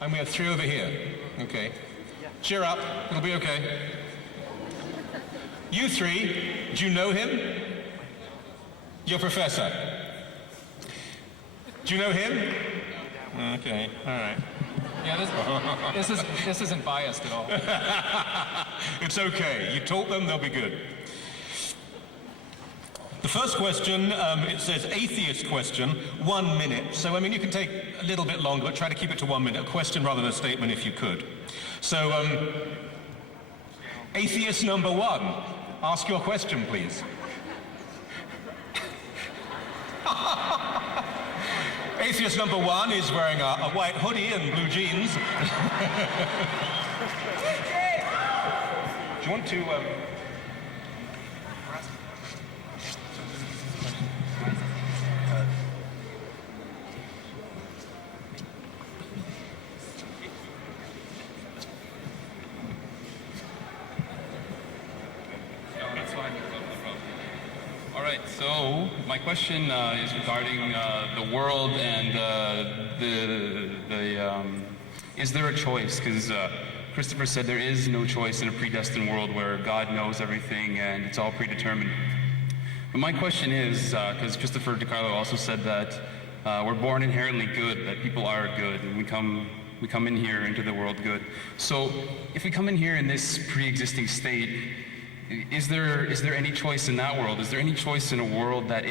And we have 3 over here. Okay. Cheer up. It'll be okay. You 3, do you know him? Your professor. Do you know him? Okay. All right. Yeah, this isn't biased at all. It's okay. You taught them, they'll be good. The first question, it says atheist question, 1 minute. So, I mean, you can take a little bit longer, but try to keep it to 1 minute. A question rather than a statement if you could. So, atheist number 1, ask your question, please. Atheist number 1 is wearing a white hoodie and blue jeans. Do you want to... So my question is regarding the world and is there a choice? Because Christopher said there is no choice in a predestined world where God knows everything and it's all predetermined. But my question is, because Christopher DiCarlo also said that we're born inherently good, that people are good, and we come in here into the world good. So if we come in here in this pre-existing state, is there any choice in that world? Is there any choice in a world that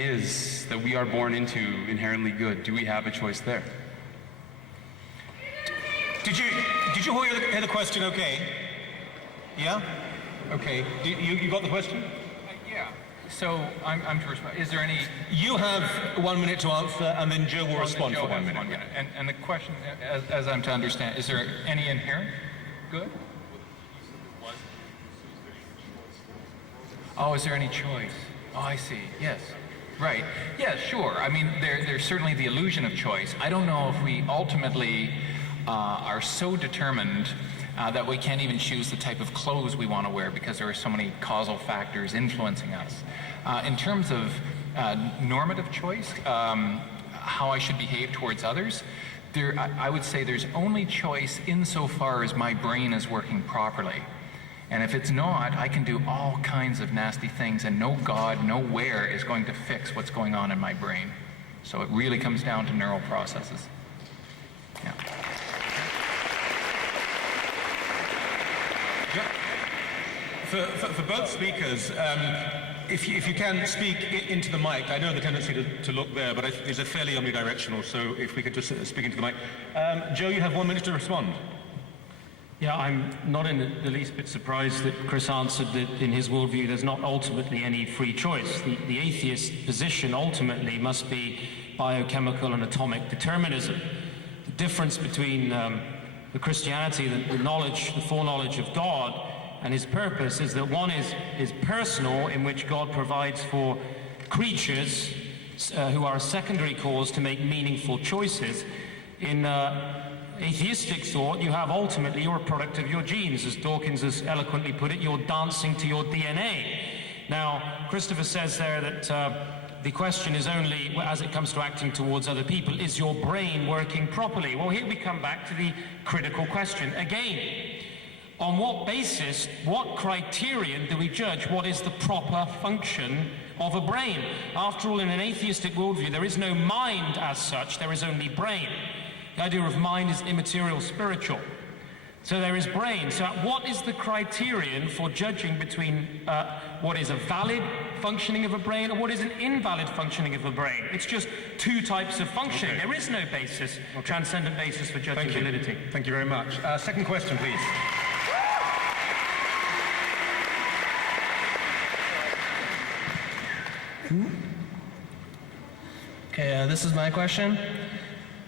we are born into inherently good? Do we have a choice there? Did you hear the question okay? Yeah? Okay. You got the question? Yeah. So I'm to respond. Is there any... You have 1 minute to answer, and then Joe will respond for 1 minute. 1 minute. And the question, as I'm to understand, is there any inherent good? Oh, is there any choice? Oh, I see. Yes. Right. Yeah, sure. I mean, there's certainly the illusion of choice. I don't know if we ultimately are so determined that we can't even choose the type of clothes we want to wear because there are so many causal factors influencing us. In terms of normative choice, how I should behave towards others, I would say there's only choice insofar as my brain is working properly. And if it's not, I can do all kinds of nasty things, and no God, nowhere is going to fix what's going on in my brain. So it really comes down to neural processes. Yeah. For both speakers, if you can speak into the mic, I know the tendency to look there, but it's a fairly omnidirectional, so if we could just speak into the mic. Joe, you have 1 minute to respond. Yeah, I'm not in the least bit surprised that Chris answered that in his worldview there's not ultimately any free choice. The atheist position ultimately must be biochemical and atomic determinism. The difference between the Christianity, the knowledge, the foreknowledge of God and his purpose is that one is personal, in which God provides for creatures who are a secondary cause to make meaningful choices. In atheistic thought, you have ultimately, you're a product of your genes. As Dawkins has eloquently put it, you're dancing to your DNA. Now, Christopher says there that the question is only, as it comes to acting towards other people, is your brain working properly? Well, here we come back to the critical question again. On what basis, what criterion do we judge what is the proper function of a brain? After all, in an atheistic worldview, there is no mind as such, there is only brain. The idea of mind is immaterial, spiritual. So there is brain. So what is the criterion for judging between what is a valid functioning of a brain and what is an invalid functioning of a brain? It's just two types of functioning. Okay. There is no basis, transcendent basis for judging validity. Thank you very much. Second question, please. Okay, this is my question.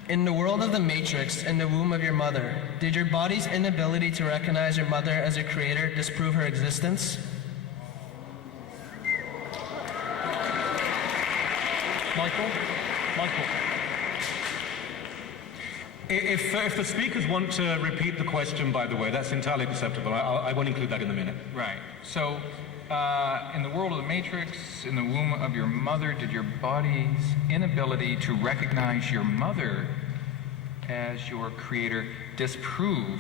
In the world of the Matrix, in the womb of your mother, did your body's inability to recognize your mother as a creator disprove her existence? Michael? If the speakers want to repeat the question, by the way, that's entirely acceptable. I won't include that in a minute. Right. So, in the world of the Matrix, in the womb of your mother, did your body's inability to recognize your mother as your creator disprove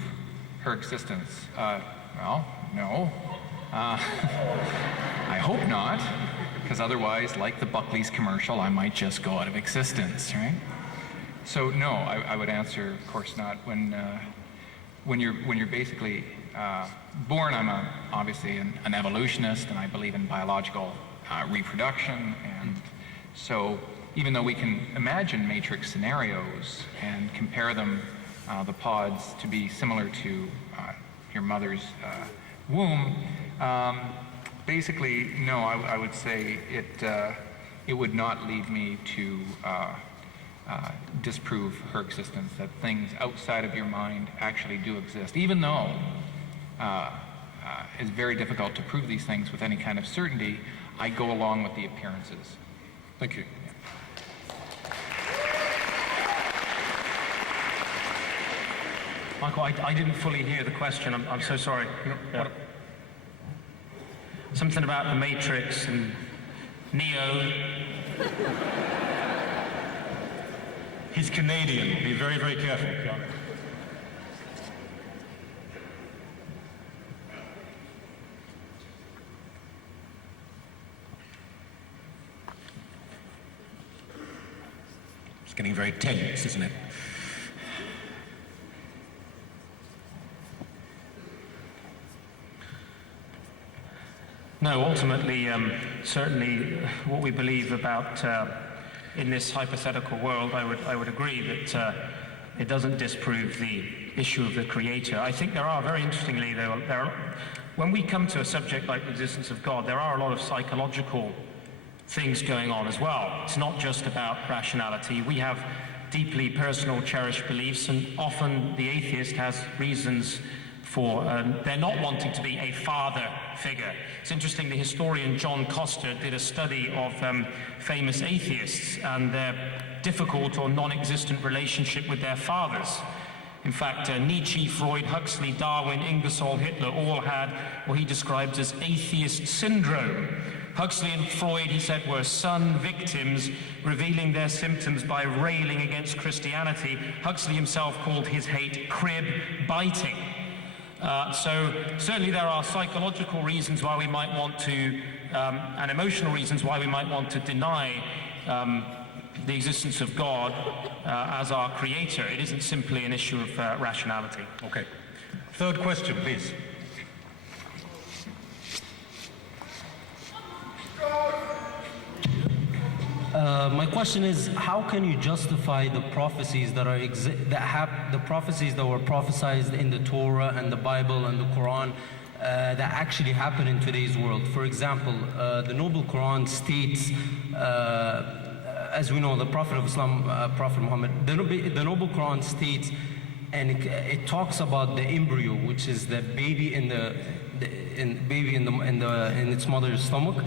her existence? Well, no. I hope not, because otherwise, like the Buckley's commercial, I might just go out of existence, right? So no, I would answer, of course not. When you're basically born, I'm obviously an evolutionist, and I believe in biological reproduction, and so even though we can imagine matrix scenarios and compare them, the pods, to be similar to your mother's womb, basically, no, I would say it would not lead me to disprove her existence, that things outside of your mind actually do exist, even though it's very difficult to prove these things with any kind of certainty. I go along with the appearances. Thank you. Michael, I didn't fully hear the question. I'm so sorry. Yeah. Something about the Matrix and Neo. He's Canadian. Be very, very careful. It's getting very tense, isn't it? No, ultimately, certainly what we believe about in this hypothetical world, I would agree that it doesn't disprove the issue of the creator. I think there are, very interestingly, when we come to a subject like the existence of God, there are a lot of psychological things going on as well. It's not just about rationality. We have deeply personal, cherished beliefs, and often the atheist has reasons for they're not wanting to be a father figure. It's interesting, the historian John Coster did a study of famous atheists and their difficult or non-existent relationship with their fathers. In fact, Nietzsche, Freud, Huxley, Darwin, Ingersoll, Hitler all had what he described as atheist syndrome. Huxley and Freud, he said, were son victims, revealing their symptoms by railing against Christianity. Huxley himself called his hate crib biting. So certainly there are psychological reasons why we might want to, and emotional reasons why we might want to deny the existence of God as our creator. It isn't simply an issue of rationality. Okay. Third question, please. My question is, how can you justify the prophecies that are the prophecies that were prophesied in the Torah and the Bible and the Quran that actually happen in today's world? For example, the Noble Quran states, as we know, the Prophet of Islam, Prophet Muhammad, the Noble Quran states, and it talks about the embryo, which is the baby in its mother's stomach.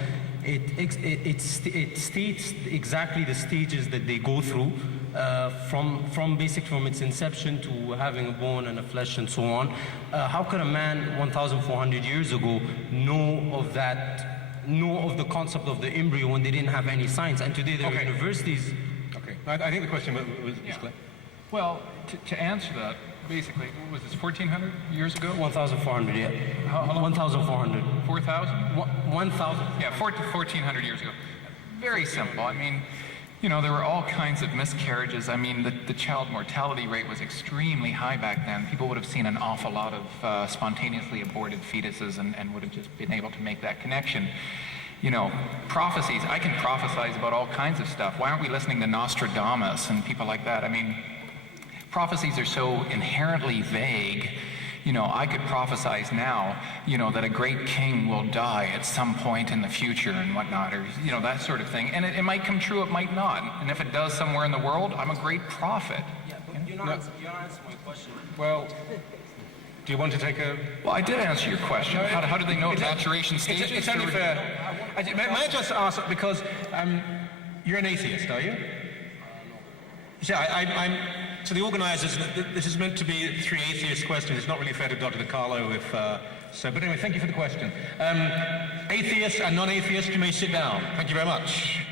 It states exactly the stages that they go through, from its inception to having a bone and a flesh and so on. How could a man 1,400 years ago know of the concept of the embryo when they didn't have any science? And today there are universities. Okay, I think the question was clear. Well, to answer that, basically, what was this, 1,400 years ago? 1,400, yeah. How long? 1,400. 4,000? 1,000. Yeah, 1,400 years ago. Very simple. I mean, you know, there were all kinds of miscarriages. I mean, the child mortality rate was extremely high back then. People would have seen an awful lot of spontaneously aborted fetuses and would have just been able to make that connection. You know, prophecies, I can prophesize about all kinds of stuff. Why aren't we listening to Nostradamus and people like that? I mean, prophecies are so inherently vague. You know, I could prophesize now, you know, that a great king will die at some point in the future and whatnot, or, you know, that sort of thing. And it might come true, it might not. And if it does somewhere in the world, I'm a great prophet. Yeah, but you're not answering my question. Well, do you want to take a... Well, I did answer your question. How do they know maturation stages? It's only fair. May I just ask, because you're an atheist, are you? See, I'm to the organisers, this is meant to be 3 atheist questions. It's not really fair to Dr. DiCarlo if so. But anyway, thank you for the question. Atheists and non-atheists, you may sit down. Thank you very much.